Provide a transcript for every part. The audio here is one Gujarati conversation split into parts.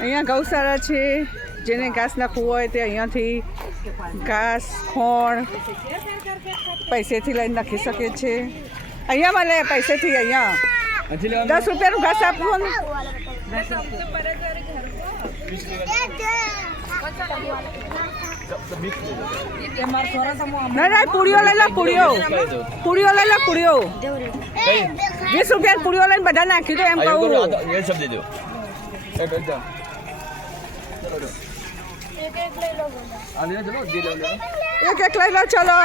અહીંયા ગૌશાળા છે. જેને ઘાસ નાખવું હોય તે અહીંયાથી ઘાસ ખોણ પૈસેથી લઈને નાખી શકે છે. અહીંયા મળે પૈસેથી અહીંયા. દસ રૂપિયાનું ઘાસ આપવું ના. ના પૂરીઓ લઈ લો પૂરીઓ પૂરીઓ લઈ લો પૂરીઓ વીસ રૂપિયા પૂરીઓ લઈને બધા નાખી દો એમ કહું. এটা দাও એક એક લઈ લો ચલો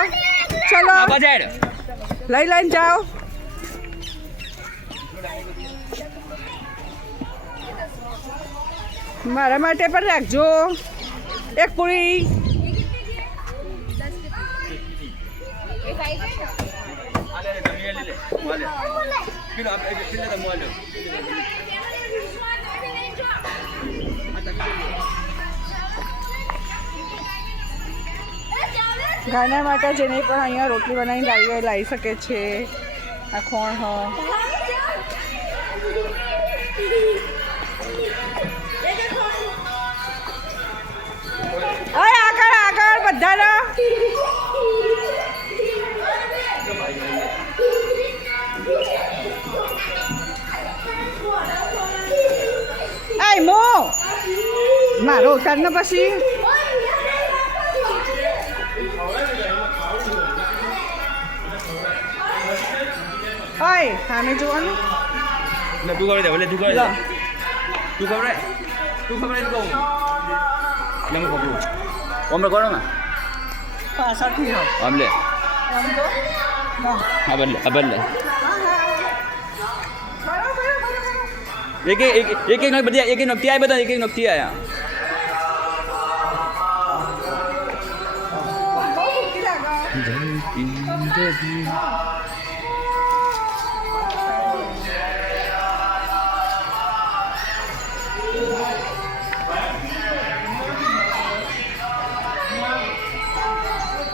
ચલો લઈ લઈને જાઓ મારા માટે પણ રાખજો એક પૂરી કિલો આપણે કિલો તમે ગાના માટે જેને પણ અહીંયા રોટલી બનાવીને લાવી લાવી શકે છે. આ ખોણ હ? ઓય બધાનો. આય, મો. મારો ઉતાર ને પછી. ઓય સામે જોવાનું? લે તું ખવડાવી દે ઓલે તું ખવડાવી દે તું ખવડાય તું ખવડાવી દઉં લે હું પકડું ઓમે કરો ને. પાછળથી આમ લે. હા બદલે હા બદલે. એક એક એક એક નોક બધા એક એક નોકથી આવ્યા બધા એક એક નોકથી આવ્યા જય પિંજરી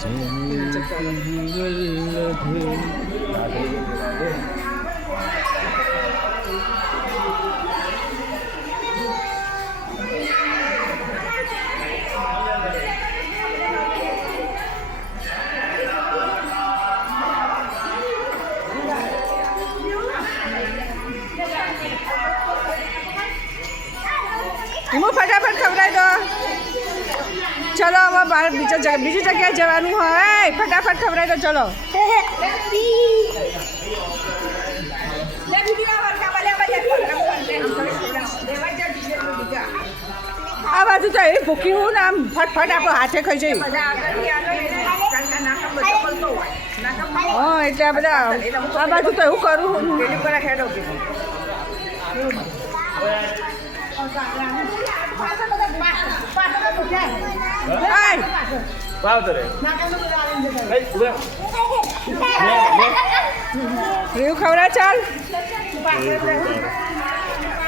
હિમુ ફટાફટ ખવડાવી દો ચલો, હવે બીજા જગ્યા બીજી જગ્યાએ જવાનું હોય. ફટાફટ ખવડાય તો ચલો. આ બાજુ તો એ ભૂખી હું ને આમ ફટફટ આપણો હાથે ખાઈ જઈ. હા, એટલે આ બધા, આ બાજુ તો એવું કરું હું. રીવ ખવડા ચાલ.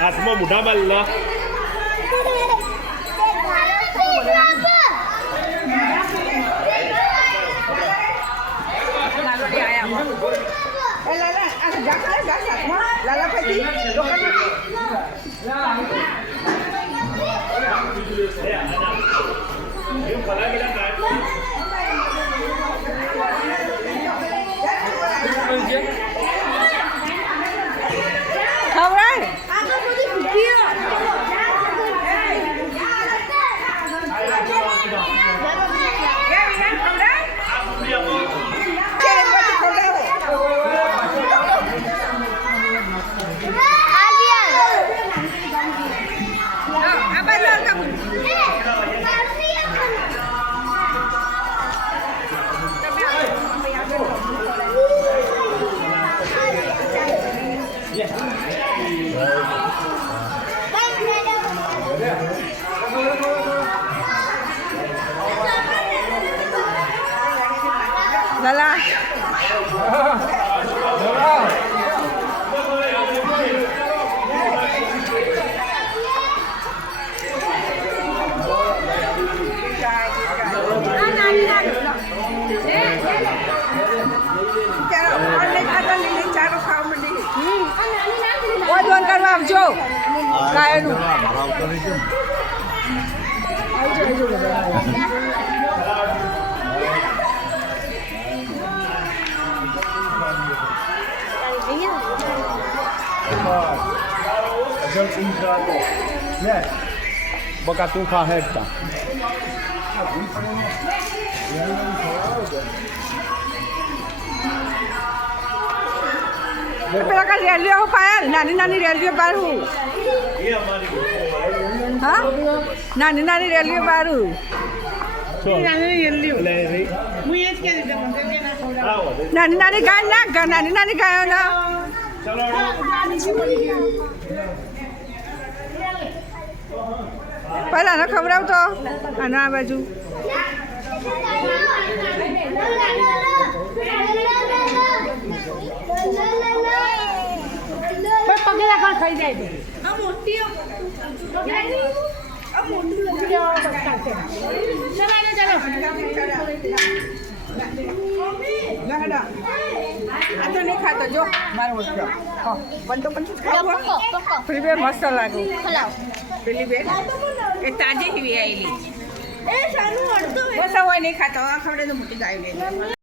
હાથમાં મોઢા માલ palabra. Amém. Baka tu ka hekta. પેલા કઈ રેલીઓ પાયલ નાની નાની રેલીઓ બારું હા? નાની નાની રેલીઓ બારું નાની નાની ગાય ના નાની નાની ગાયો ના. પહેલાં ખવડાવતો અને આ બાજુ. પગે રાખવા ખાઈ જાય છે. લહડા આ તો નહીં ખાતો. જો આ મોટી ફરી બે મસ્ત લાગુ. પેલી બે એ તાજી હિવી આવેલી બસ હોય નહીં ખાતો. આ ખવડે તો મોટી ગાય